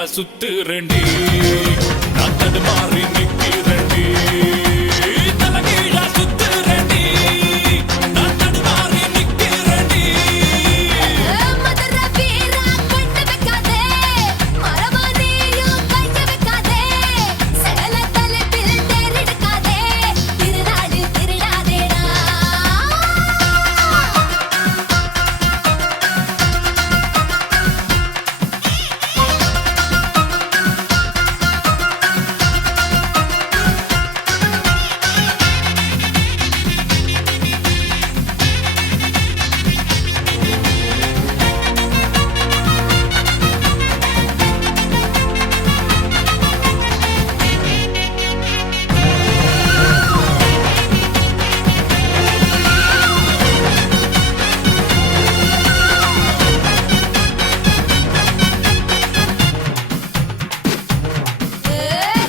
தலைகீழா சுத்துறேன்டி நான் தடுமாறி நிக்கிறேன்டி தலைகீழா சுத்துறேன்டி நான் தடுமாறி நிக்கிறேன்டி மதுர வீரா கண்டு வைக்காதே மரவாதியும் கைய வைக்காதே சேல தலைப்பில் தேரெடுக்காதே திருநாடு திருடாதேடா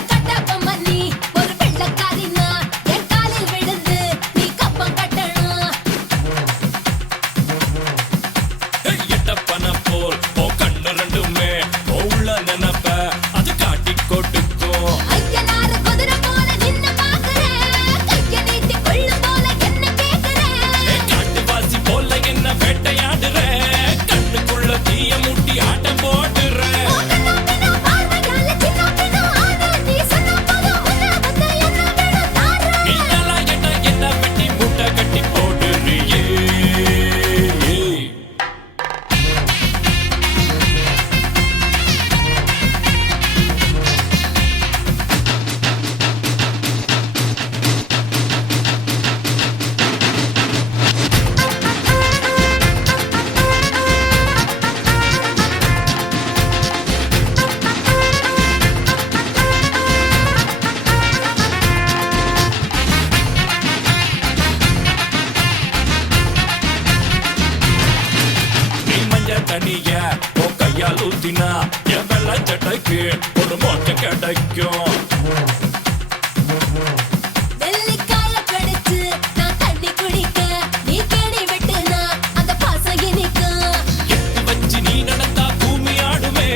கட்டப்பம்மனி ஒரு வெள்ளக்காரினா என் காலில் விழுந்து நீ கப்பம் கட்டணும் எட்டப்பன போல் ஓ கண்ணு ரெண்டுமே உள்ள நினைப்ப அது காட்டி கொடுக்கும் ஐயனார் குதிரை போல நின்னு பாக்குறேன் கைய நீட்டி கொள்ளு போல என்ன கேக்குறேன் காட்டுவாசி போல என்ன வேட்டையாடுற கண்ணுக்குள்ள தீய மூட்டி ஆட்டம் போடுற ஓட்டனோட்டினோ பார்வையால சின்னோட்டினோ ஆனா நீ சொன்ன போதும் உன்னை வந்து என்ன வேணும் தாரு நீ நல்லா என்ன வெட்டி மூட்டை கட்டி போடுறியே நீ மஞ்ச தனிய ஓ கையால் ஊத்தினா என் வெள்ளை சட்டைக்கு ஒரு மோட்டை கிடைக்கும் வெள்ளிக்காய கடிச்சு நான் தண்ணி குடிக்க நீ கேடி வெட்டுனா அந்த பாசம் இனிக்கும் எட்டு வச்சு நீ நடந்தா பூமி ஆடுமே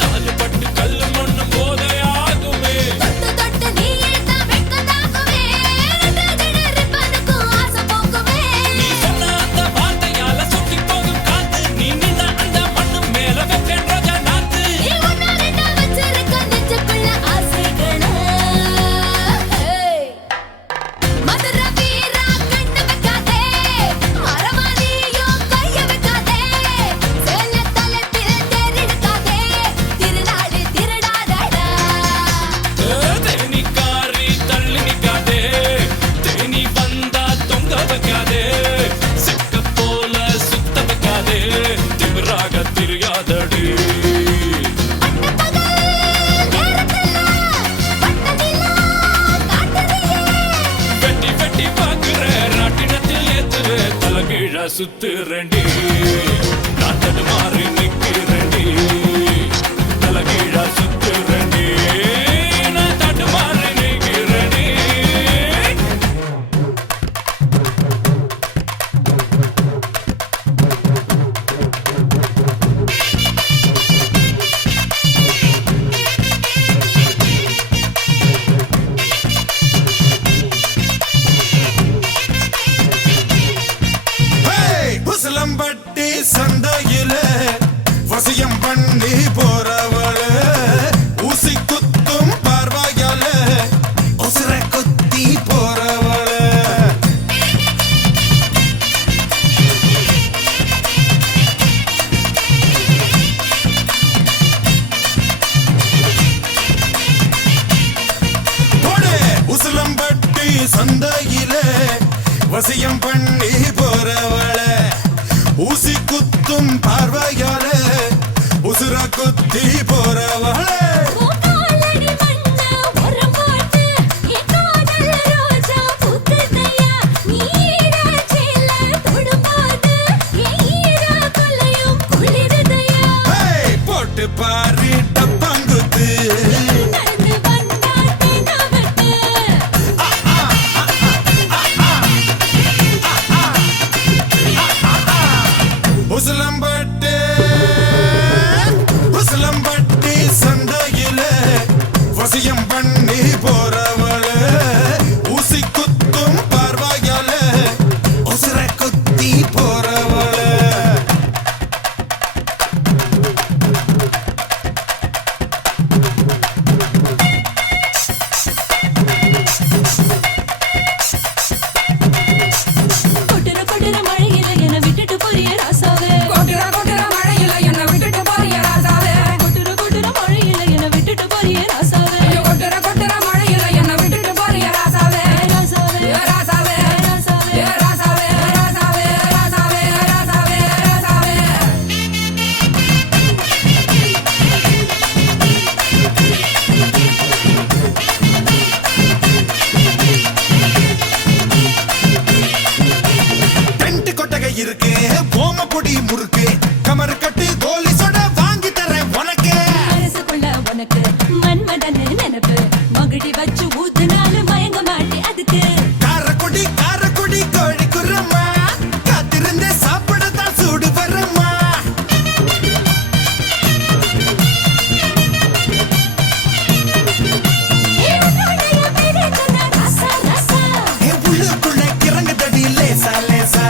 காலு பட்டு கல்லு மண்ணு போதை ஆகுமே தொட்டு தொட்டு நீ இழுத்தா வெட்கத்தாக்குவே திடீரிப்பனுக்கும் ஆசை போக்குவே நீ சொன்ன அந்த வார்த்தையால சுத்தி போகும் காத்து நீ நின்ன அந்த மண்ணு மேல வைப்பேன் ரோஜா நாத்து நீ ஒன்னா ரெண்டா வச்சிருக்க நெஞ்சுக்குள்ள ஆசைகள மதுர வீரா கண்டு வைக்காதே மரவாதியும் கைய வைக்காதே சேல தலைப்பில் தேரெடுக்காதே திருநாடு திருடாதடா தேனிக்காரி தள்ளி நிக்காதே தேனி வந்தா தொங்க வைக்காதே செக்க போல சுத்த வைக்காதே திமிராக தெரியாதடி வெட்டி வெட்டி பாக்குற ராட்டினத்தில் ஏத்துற தலைகீழா சுத்துறேன்டி நான் தடுமாறி நிக்கிறேன்டி தலைகீழா சுத்துறேன்டி நான் தடுமாறி நிக்கிறேன்டி புசலம்பட்டி சந்தையில வசியம் பண்ணி போறவள ஊசி குத்தும் பார்வையால உசுர குத்தி போறவள உசலம்பட்டி சந்தையில வசியம் பண்ணி போறவள ஊசி குத்தும் பார்வையால உசுர குத்தி போறவள காலடி மண்ண உரம் போட்டு என் காதல் ரோஜா பூக்குதையா நீராச்சேல தொடும்போது என் ஈரா கொலையும் குளிருதையா போட்டு பாரு டப்பாங்குத்து நடந்து வந்தாட்டே நாவட்டு உசலம்பட்டி சந்தையில வசியம் பண்ணி போறவள ஊசி குத்தும் பார்வையால உசுர குத்தி போறவள கொட்டுற கொட்டுற மழையில என்னை விட்டுட்டு போறிய ராசாவே கொட்டுற கொட்டுற மழையில என்னை விட்டுட்டு போறிய ராசாவே கொட்டுற கொட்டுற மழையில என்னை விட்டுட்டு போறிய ராசாவே கொட்டுற கொட்டுற மழையில என்னை விட்டுட்டு போறிய ராசாவே ராசாவே ராசாவே ராசாவே ராசாவே ராசாவே ராசாவே ராசாவே ராசாவே டென்ட் கொட்டகை இருக்கு போம பொடி முறுக்கு கமர் கட்டு கோலி சொட வாங்கி தரேன் உனக்கு மனசுக்குள்ள உனக்கு மன்மதன்னு நினைப்பு மகிழி வச்சு ஊத்துனாலும் மயங்க மாட்டே அதுக்கு காரக்குடி கோழி குரம்மா காத்திருந்தே சாப்பிடத்தான் சூடு வரம்மா உன்னுடைய பேரை சொன்ன ராசா ராசா என் உள்ளுக்குள்ள கிறங்குதடி லேசா லேசா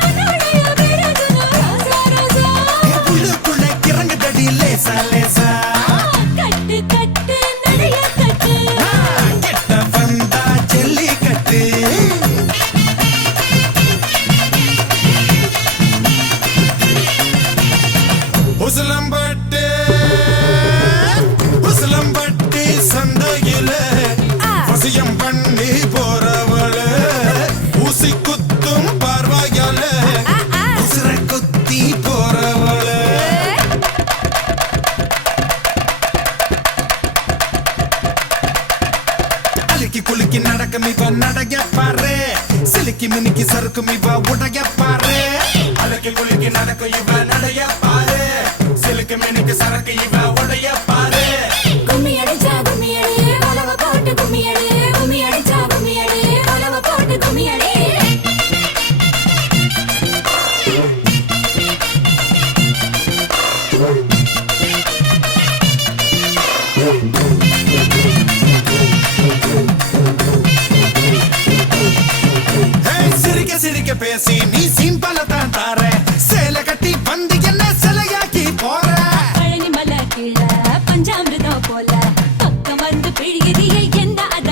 உன்னுடைய பேரை சொன்ன ராசா ராசா என் உள்ளுக்குள்ள கிறங்குதடி லேசா லேசா கட்டு கட்டு நடைய கட்டு கெட்ட வந்தா ஜெல்லி கட்டு உசிலம்பட்டு சந்தையில வசியம் பண்ணி போறவள ஊசி குத்தும் பார்வையால உசுர குத்தி போறவள அழுக்கி குலுக்கி நடக்கும் இவ நடைய பாரு சிலுக்கி மினுக்கி சறுக்கும் இவ உடைய பாரு அழுக்கி குலுக்கி நடக்கும் இவ நடைய பாரு சிலுக்கு மினுக்கி சறுக்கு இவ உடைய பாரு கும்மி அடிச்சா கும்மி அடி வலவ போட்டு கும்மி அடி கும்மி அடிச்சா கும்மி அடி வலவ போட்டு கும்மி அடி ஏய், சிரிக்க சிரிக்க பேசி நீ சிம்பல தான் தார சேலை கட்டி வந்து என்ன சிலையாக்கி போற பழனி மலை கீழ பஞ்சாமிர்தம் போல பக்கம் வந்து பிழியறிய என்ன அத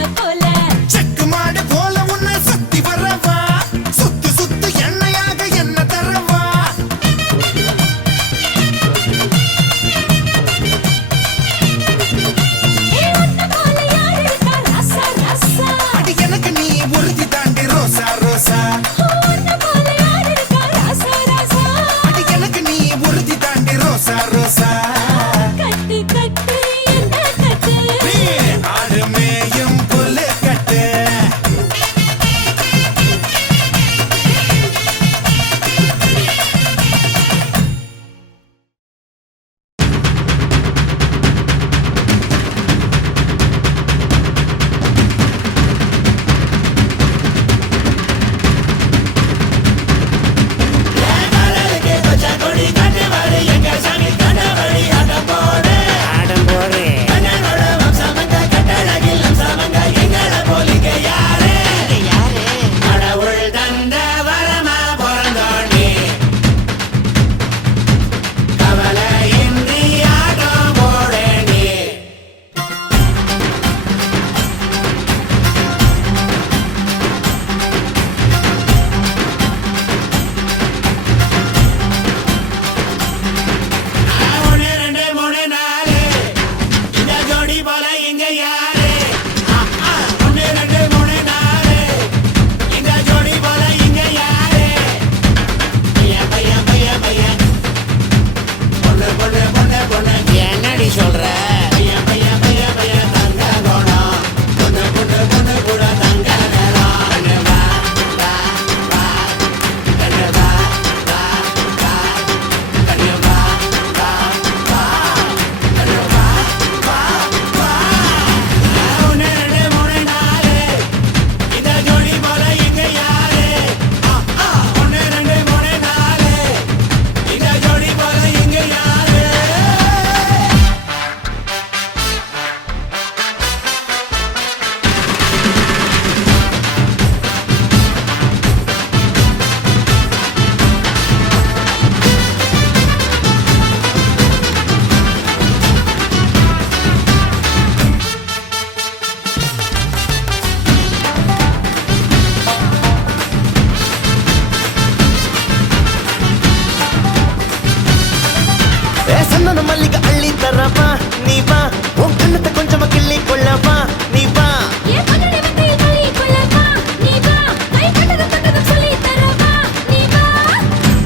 சந்தன மல்லிகை அள்ளி தரவா நீ வா உன் கண்ணத்தை கொஞ்சமா கிள்ளி கொள்ளவா நீ வா ஏன் பக்கத்துல வந்து தள்ளி கொள்ளவா நீ வா கை கட்டத தொட்டத சொல்லி தரவா நீ வா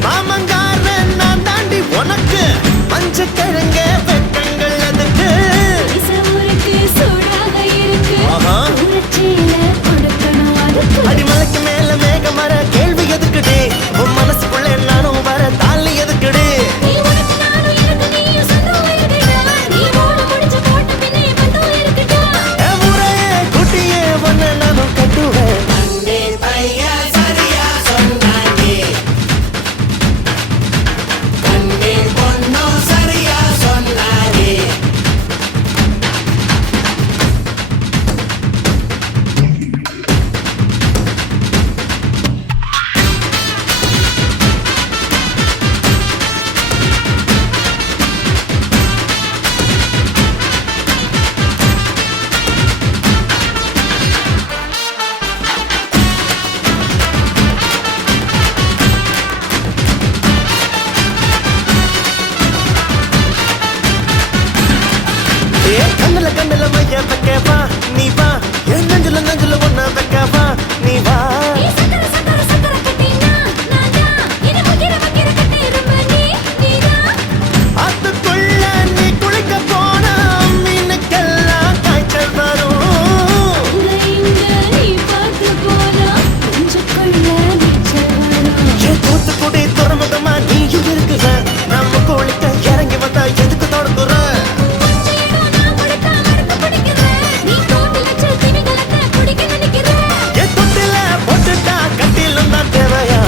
மாமங்கார நான் தாண்டி உனக்கு மஞ்ச கிழங்க வெக்கங்கள் அதுக்கு ஊருக்கு சூடாக இருக்கு ஆஹா. உணர்ச்சியில கொடுக்கணும் அதுக்கு அடிமலைக்கு மேல மேகம் வர கேள்வி எதுக்குடி உன் மனசுக்குள்ள நானும் வர தாலி எதுக்குடி நீ உனக்கு நானும் எனக்கு நீயும் சொந்தம் இருக்குடா நீ ஓட முடிச்சு போட்ட பின்னே பந்தம் இருக்குடா என் ஊரையே குட்டியே ஒன்னு நானும் கட்டுவேன் கண்ணுல கண்ணுல மைய வைக்கவா நீ வா என் நெஞ்சுல நெஞ்சுல ஒன்ன வைக்கவா நீ வா நீ சக்கர சக்கர சக்கர கட்டினா நானா இது முக்கிர முக்கிர கட்டி ரொம்ப நீதான் அதுக்குள்ள நீ குளிக்க போனா மீனுக்கெல்லாம் காய்ச்சல் வரும் இங்க நீ பார்த்து போனா கொஞ்சக்குள்ள நீச்சல் வரும் என் தூத்துக்குடி துறைமுகமா நீயும் இருக்குற நம்ம குளிக்க இறங்கி வந்தா எதுக்கு தொடங்குற கொஞ்சம் நான் கொடுத்தா மறக்க பிடிக்கிறேன் நீ தோண்டி வச்ச திமிங்கலத்தை பிடிக்க நினைக்கிறேன் என் தொட்டில போட்டுட்டா கட்டிலும் தான் தேவையா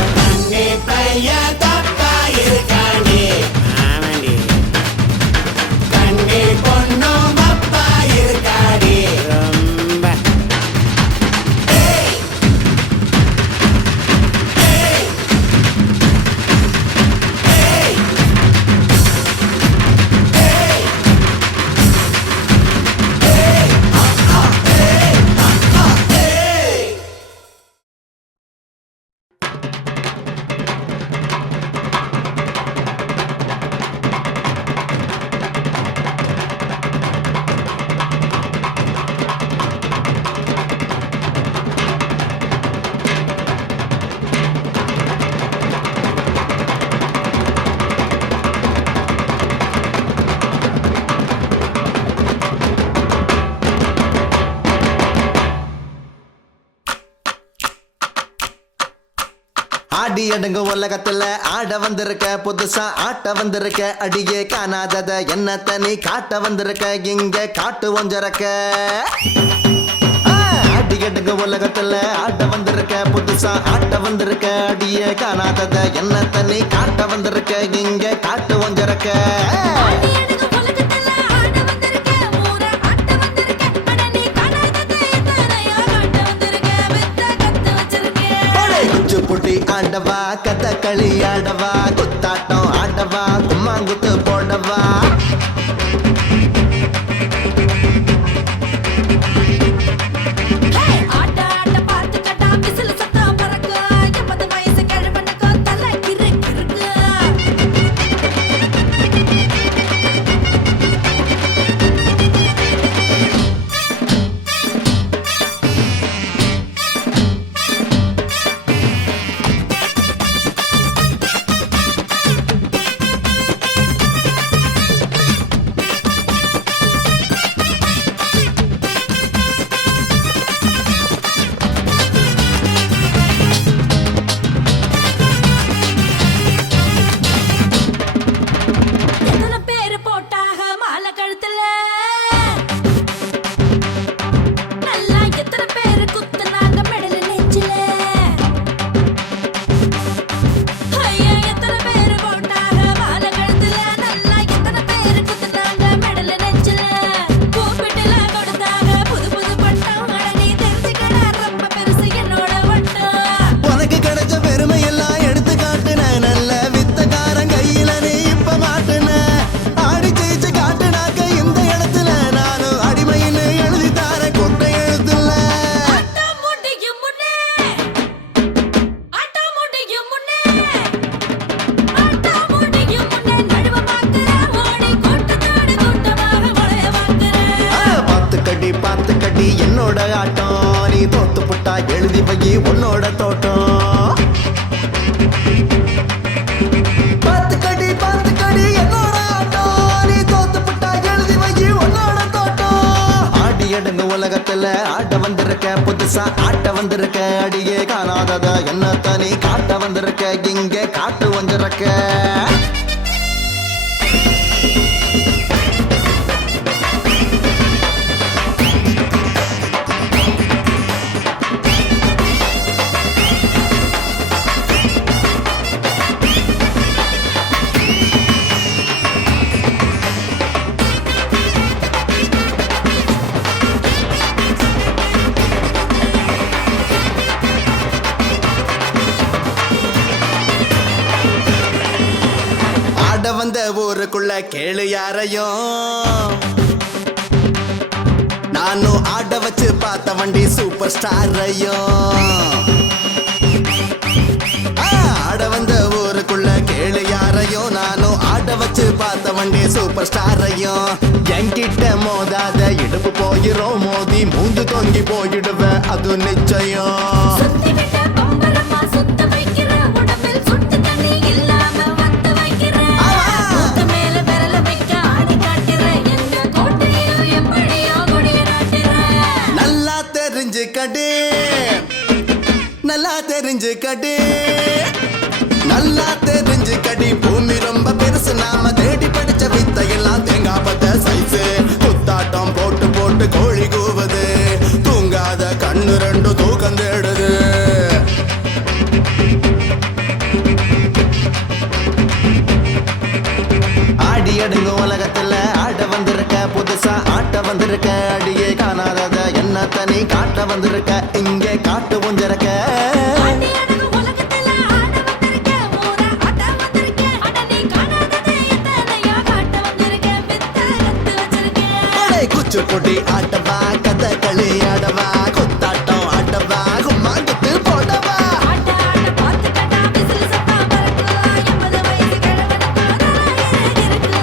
ஆடி அடங்க உலகத்துல ஆட வந்திருக்க புதுசா ஆட்ட வந்திருக்க அடியே காணாதத என்னத்த நீ காட்ட வந்திருக்க இங்க காட்டு ஒஞ்சரக்க ஆடி அடங்க உலகத்துல ஆட வந்திருக்க புதுசா ஆட்ட வந்திருக்க அடியே காணாதத என்னத்த நீ காட்ட வந்திருக்க இங்க காட்டு ஒஞ்சரக்க ஆடி அடங்க உலகத்துல ஆட வந்திருக்க மூர ஆட்ட வந்திருக்க அட நீ காணாததை எத்தனையோ காட்ட வந்திருக்க வித்த கத்து வச்சிருக்கேன் குச்சிப்புடி ஆடவா கதகளி ஆடவா குத்தாட்டம் ஆடவா கும்மாங்குத்து போடவா ஹே ஆட்ட ஆட்ட பார்த்து கட்டா விசில் சத்தம் பறக்க 80 வயசு கிழவனுக்கு தலை கிறுக்கு அடி என்னோட ஆட்டம் நீ தோத்து புட்டா எழுதி வை உன்னோட தோட்டம் பாத்துக்கடி என்னோட ஆட்டம் நீ தோத்து புட்டா எழுதி வை உன்னோட தோட்டம் ஆடி எடுங்க உலகத்துல ஆட்ட வந்திருக்க புதுசா ஆட்ட வந்திருக்க அடியே காணாதத என்ன தனி காட்ட வந்திருக்க இங்க காட்டு வந்திருக்க ஆட வந்த ஊருக்குள்ள கேளு யாரையும் நானும் ஆட வச்சு பார்த்த வண்டி சூப்பர் ஸ்டாரையும் ஆட வந்த ஊருக்குள்ள கேளு யாரையும் நானும் ஆட வச்சு பார்த்த வண்டி சூப்பர் ஸ்டாரையும் என்கிட்ட மோதாத இடுப்பு போயிரும் மோதி மூந்து தொங்கி போயிடுவேன் அது நிச்சயம் சுத்தி விட்ட பம்பரமா சுத்த வைக்கிற உடம்பில் சுட்டு தண்ணி இல்லாம வத்த வைக்கிற மூக்கு மேல விரல வைக்க ஆடி காட்டுற எங்க கோட்டையோ எப்படியோ கொடிய நாட்டுற நல்லா தெரிஞ்சுக்கடே நல்லா தெரிஞ்சுக்கடே நல்லா தெரிஞ்சுக்கடி பூமி ரொம்ப பெருசு நாம தேடி படிச்ச வித்தையெல்லாம் தேங்காய் பத்த சைஸு குத்தாட்டம் போட்டு போட்டு கோழி கூவுது தூங்காத கண்ணு ரெண்டு தூக்கம் தேடுது ஆடி அடுங்க உலகத்துல ஆட வந்திருக்க புதுசா ஆட்ட வந்திருக்க அடியே காணாதத என்ன தனி காட்ட வந்திருக்க இங்கே காட்டு ஒஞ்சிருக்க ஆடி அடங்கு உலகத்துல ஆட வந்திருக்க ஊரா ஆட்ட வந்திருக்க அட நீ காணாததை எத்தனையோ காட்ட வந்திருக்க வித்த கத்து வச்சிருக்க குச்சிப்புடி ஆட்டவா கதகளி ஆடவா குத்தாட்டம் ஆட்டவா கும்மாங்குத்து போடவா ஆட்ட ஆட்ட பாத்துக்கடா விசில் சத்தம் பறக்கு 80 வயசு கிழவனுக்கு அழகு இருக்கு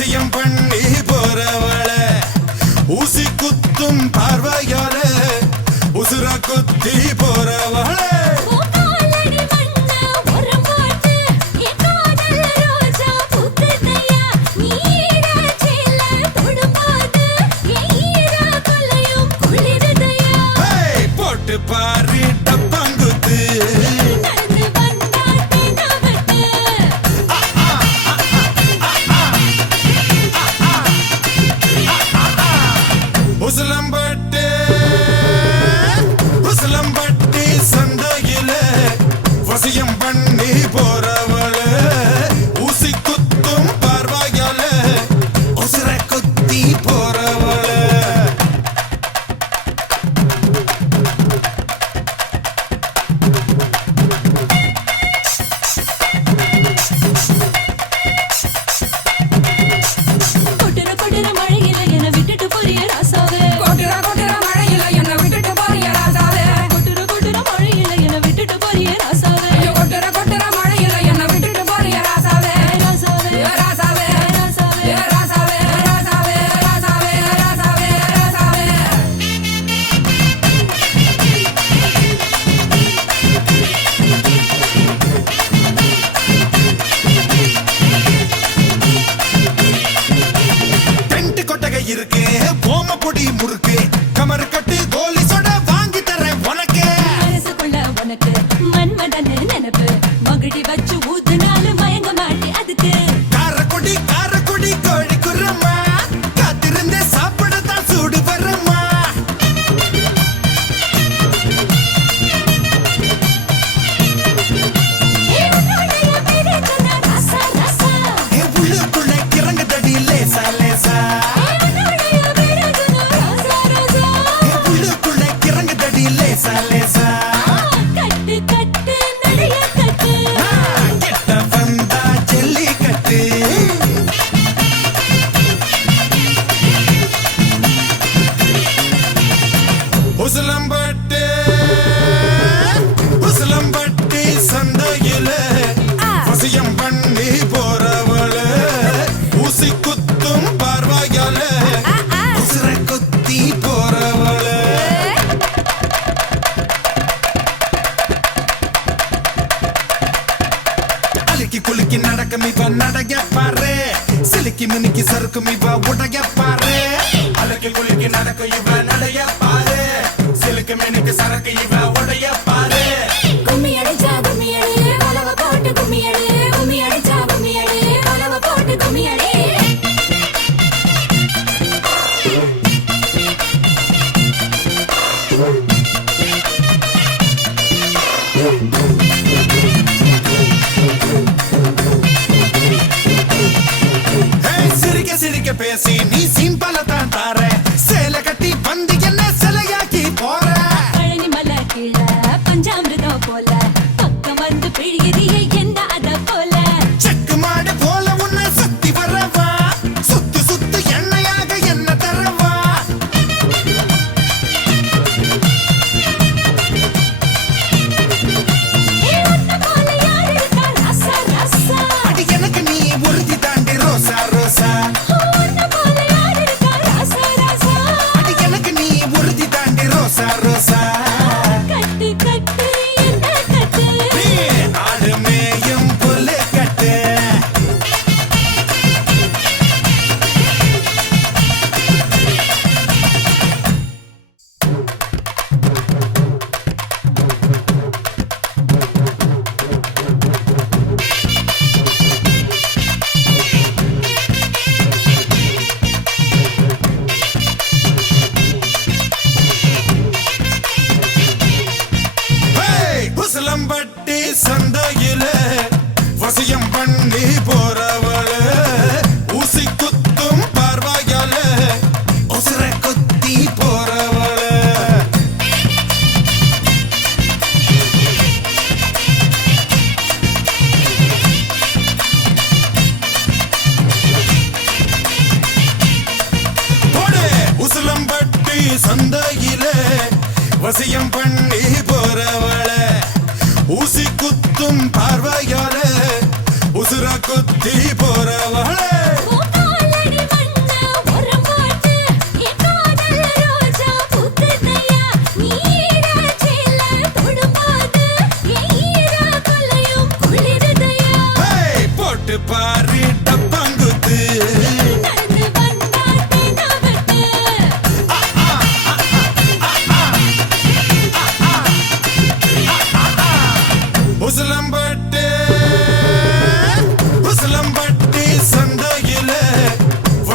வசியம் பண்ணி போறவள ஊசி குத்தும் பார்வையால உசுர குத்தி போறவள பூக்காலடி மண்ண உரம் போட்டு என் காதல் ரோஜா பூக்குதையா நீராச்சில தொடும்போது என் ஈர கொல்லையும் குளிருதையா போட்டு பாரு டப்பாங்குத்து நடந்து வந்தா தினவட்டு உசிலம்பட்டு உசிலம்பட்டி சந்தையில வசியம் பண்ணி போறவள ஊசி குத்தும் பார்வையால உசுர குத்தி போறவள கொட்டுற கொட்டுற மழையில என்னை விட்டுட்டு போறிய ராசாவே கொட்டுற கொட்டுற மழையில என்ன விட்டுட்டு போறிய ராசாவே கொட்டுற கொட்டுற மழையில என்னை விட்டுட்டு போறிய ராசாவே ஐயோ, கொட்டுற கொட்டுற மழையில என்ன விட்டுட்டு போறிய ராசாவே ராசாவே ராசாவே ராசாவே ராசாவே ராசாவே ராசாவே ராசாவே ராசாவே டென்ட் கொட்டகை இருக்கு ஓம பொடி முறுக்கு கமர் கட்டு கோலி சொட வாங்கி தரேன் உனக்கு மனசுக்குள்ள உனக்கு மன்மதன் நினைப்பு மகிழி வச்சு ஊத்துனாலும் மயங்க மாட்டி அதுக்கு காரக்குடி கோழி குரம்மா காத்திருந்தே சாப்பிடத்தான் சூடு வரம்மா உன்னுடைய பேரே சொன்ன ராசா ராசா என் உள்ளுக்குள்ள கிறங்குதடி லேசா லேசா உன்னுடைய பேரே சொன்ன ராசா ராசா என் உள்ளுக்குள்ள கிறங்குதடி லேசா லேசா கட்டு கட்டு நடைய கட்டு கெட்ட வந்தா ஜல்லிக்கட்டு உசிலம்பட்டு உசிலம்பட்டி சந்தையில வசியம் பண்ணி போறவள ஊசி குத்தும் பார்வையால உசுர குத்தி போறவள அழுக்கி குலுக்கி நடக்கும் இவ நடைய பாரு சிலுக்கி மினுக்கி சறுக்கும் இவ உடைய பாரு அழுக்கி குலுக்கி நடக்கும் இவ நடைய பாரு சிலுக்கு மினுக்கு சறுக்கு இவ உடைய பாரு கும்மி அடிச்சா கும்மி அடி வலவ போட்டு கும்மி அடி கும்மி அடிச்சா கும்மி அடி வலவ போட்டு கும்மி அடி ஏய், சிரிக்க சிரிக்க பேசி நீ சிம்பல தான் தார சேலை கட்டி வந்து என்ன சிலையாக்கி போற பழனி மலை கீழ பஞ்சாமிர்தம் போல பக்கம் வந்து பிழிகிறிய என்ன அத போல செக்கு மாடு போல உன்னை சுத்தி வரவா சுத்து சுத்து எண்ணெயாக என்ன தரவா உன்ன போல யார் இருக்கா ராசா ராசா அடி எனக்கு நீ உறுதி தாண்டி ரோசா ரோசா உன்ன போல யார் இருக்கா ராசா ராசா அடி எனக்கு நீ உறுதி தாண்டி ரோசா ரோசா கட்டு கட்டு என்ன கட்டு நீ ஆடு மேயும் புல்லு கட்டு ஹேய், உசிலம்பட்டி சந்தையில வசியம் பண்ணி போறவள ஊசி குத்தும் பார்வையால உசுர குத்தி போறவள சந்தையிலே வசியம் பண்ணி போறவள ஊசி குத்தும் பார்வையால உசுர குத்தி போறவள பூக்கால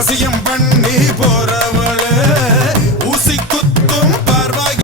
வசியம் பண்ணி போற